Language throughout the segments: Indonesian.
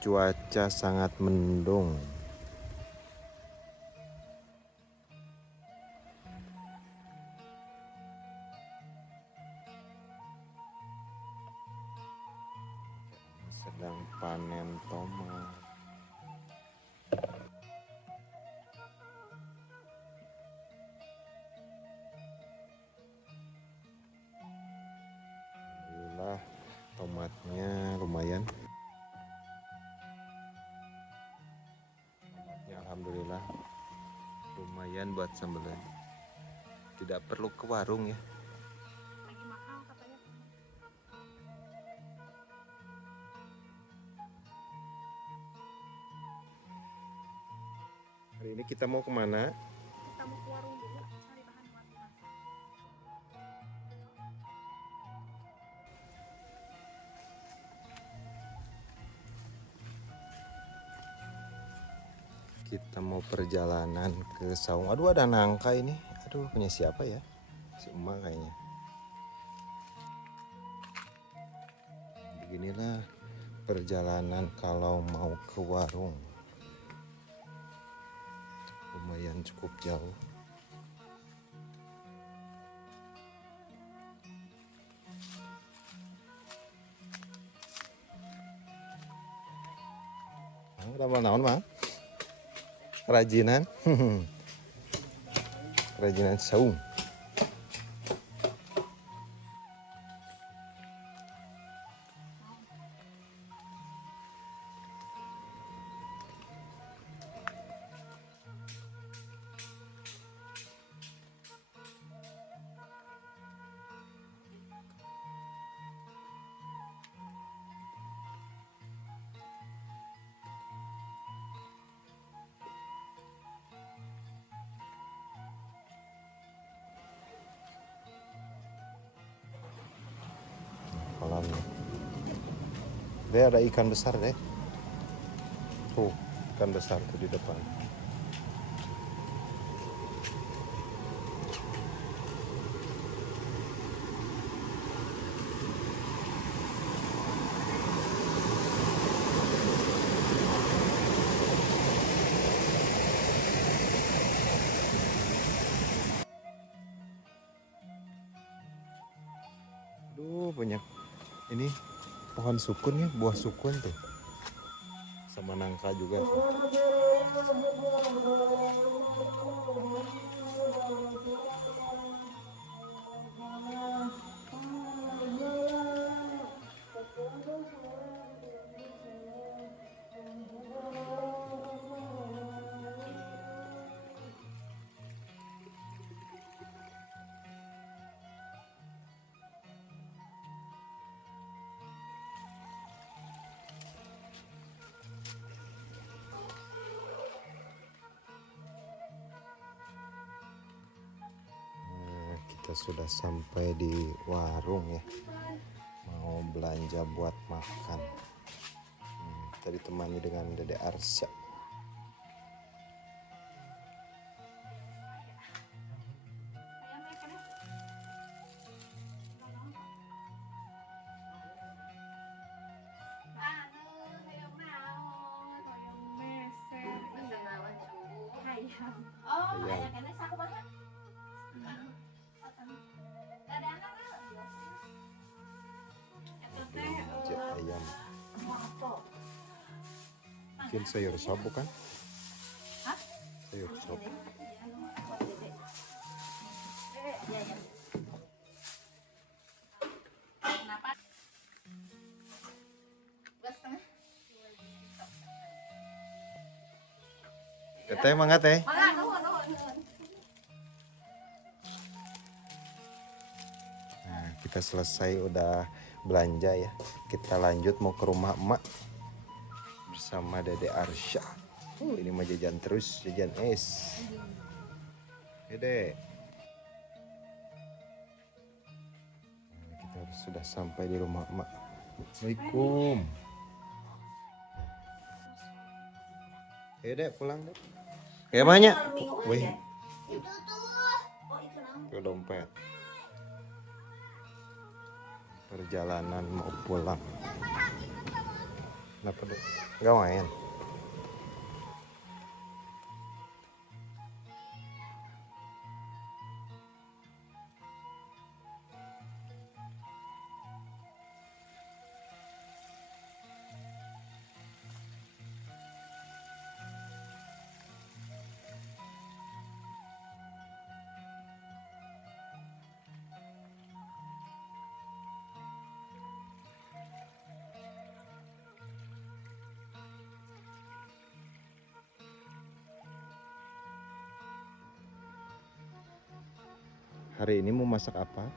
cuaca sangat mendung. Sedang panen tomat. Alhamdulillah, tomatnya lumayan. Alhamdulillah lumayan buat sambelnya. Tidak perlu ke warung ya. Lagi mahal katanya. Hari ini kita mau kemana? Kita mau ke warung dulu cari bahan buat masak. Kita mau perjalanan ke saung. Aduh, ada nangka ini. Aduh, punya siapa ya? Si emak kayaknya. Beginilah perjalanan kalau mau ke warung. Lumayan cukup jauh. Udah naon mah? Kerajinan. Kerajinan saung. Kolamnya. Deh, ada ikan besar deh. Tuh, ikan besar tuh di depan. Aduh, banyak ini pohon sukun ya, buah sukun tuh. Sama nangka juga tuh. Kita sudah sampai di warung ya, mau belanja buat makan. Kita ditemani dengan Dede Arsya. Belanja ayam. Mungkin sayur sop bukan? Sayur sop. Teteh mangga teh. Nah, kita selesai udah belanja ya. Kita lanjut mau ke rumah emak bersama Dede Arsya. Ini mah jajan terus, jajan es. Dede. Nah, kita sudah sampai di rumah emak. Assalamualaikum. Dede pulang deh. Kayak banyak. Wih. Itu dompet. Perjalanan mau pulang. Kenapa deh? Nggak main. Hari ini mau masak apa?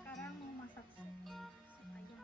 Sekarang mau masak sup ayam.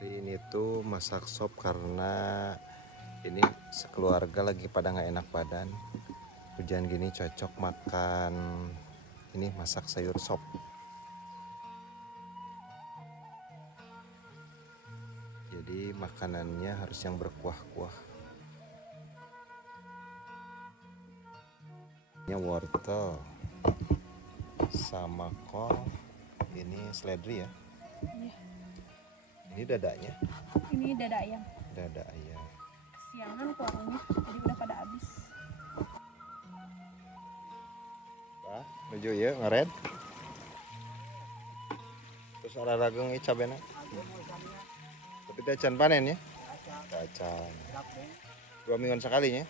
Hari ini tuh masak sop karena ini sekeluarga lagi pada nggak enak badan. Hujan gini cocok makan ini, masak sayur sop. Jadi makanannya harus yang berkuah-kuah. Ini wortel sama kol, ini seledri ya. Iya. Ini dadanya, Ini dada ayam. dada ayam. Kesiangan ke warungnya, jadi udah pada habis. Bah, menuju ya ngared. Terus olahraga cabena. Tapi teh can panen ya? Can. 2 mingguan sekalinya.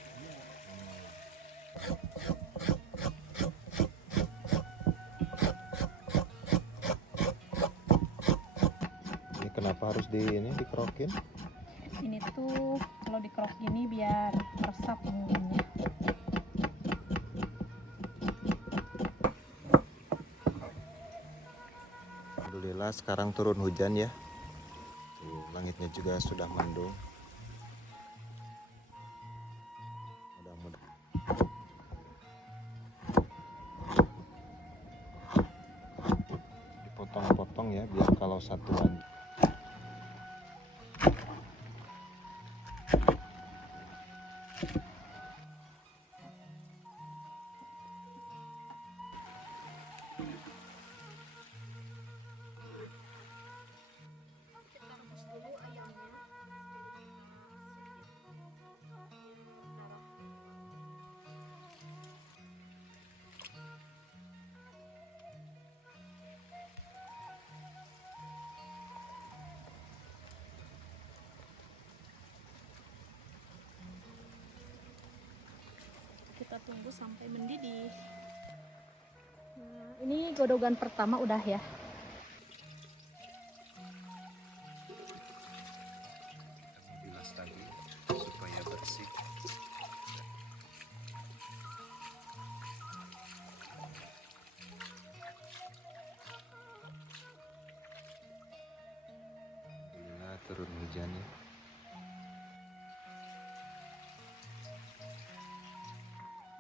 Ini kenapa harus dikerokin? Ini tuh kalau dikerok gini biar meresap bumbunya. Alhamdulillah sekarang turun hujan ya. Tuh, langitnya juga sudah mendung. Mudah-mudahan dipotong-potong ya biar kalau satuan. Kita rebus dulu ayamnya. Kita tunggu sampai mendidih. Nah, ini godogan pertama udah ya. Bilas lagi supaya bersih. Alhamdulillah turun hujan ya.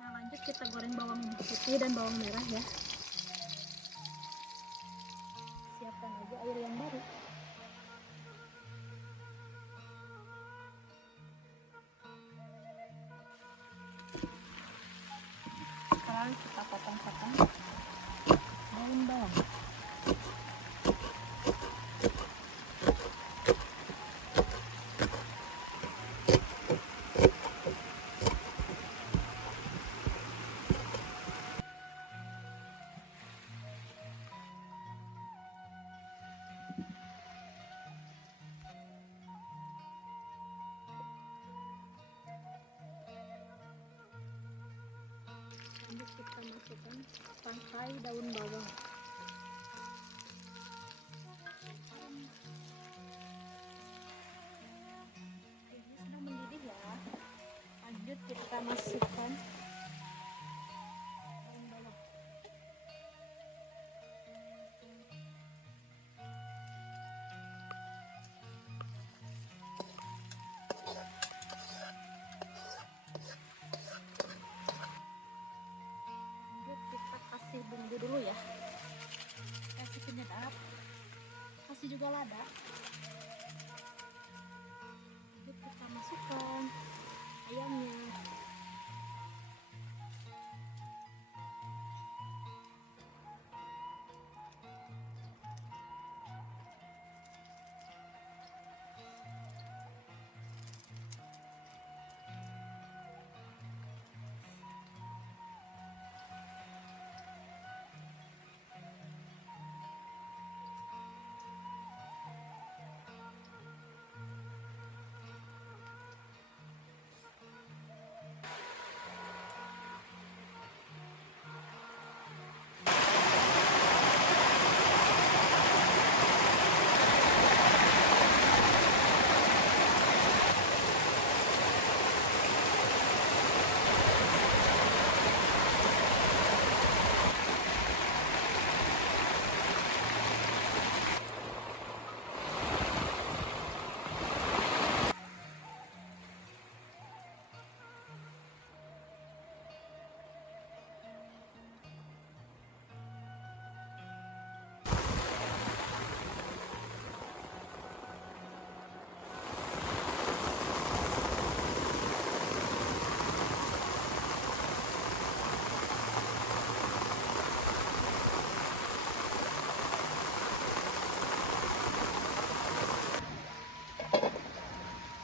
Nah, lanjut kita goreng bawang putih dan bawang merah ya. Siapkan aja air yang baru. Sekarang kita potong-potong daun bawang. Lanjut kita masukkan tangkai daun bawang. Ini sudah mendidih ya. Lanjut kita masukkan tunggu dulu ya. Kasih penyedap, kasih juga lada. Lalu kita masukkan ayamnya.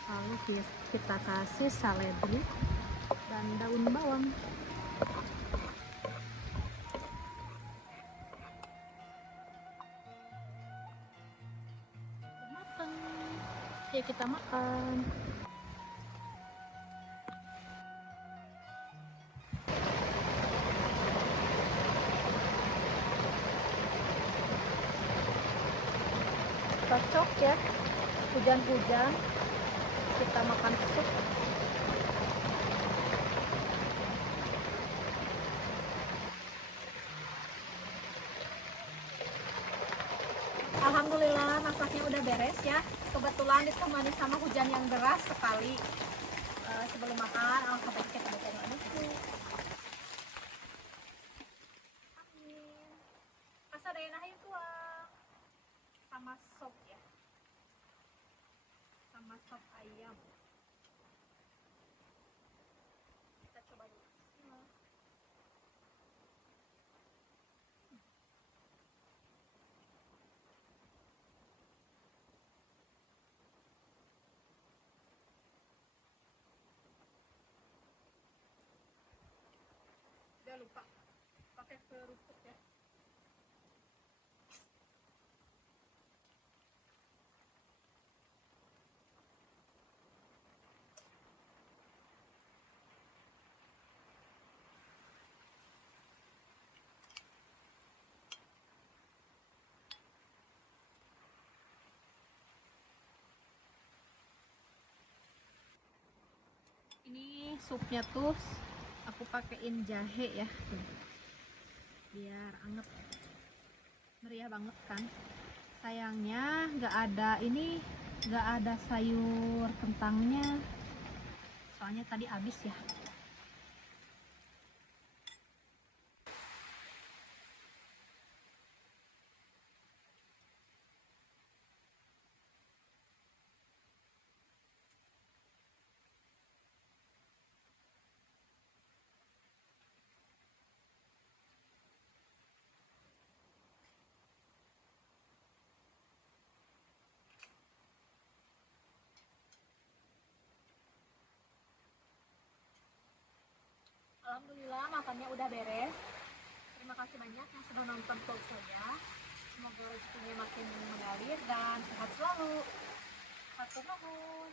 Lalu kita kasih seledri dan daun bawang. Matang. Oke, kita makan. Cocok ya, hujan-hujan kita makan sup. Alhamdulillah masaknya udah beres ya. Kebetulan ditemani sama hujan yang deras sekali. Sebelum makan, alhamdulillah kita bacain dulu. Amin. Asa daerah itu sama sop ya. Sama sop ayam. Kita coba dulu. Bismillah. Jangan lupa pakai kerupuk ya. Ini supnya tuh aku pakein jahe ya, tuh. Biar anget, meriah banget kan. Sayangnya nggak ada sayur kentangnya, soalnya tadi habis ya. Alhamdulillah makannya udah beres. Terima kasih banyak yang sudah nonton vlog saya. Semoga rezekinya makin mengalir dan sehat selalu. Hatur nuhun.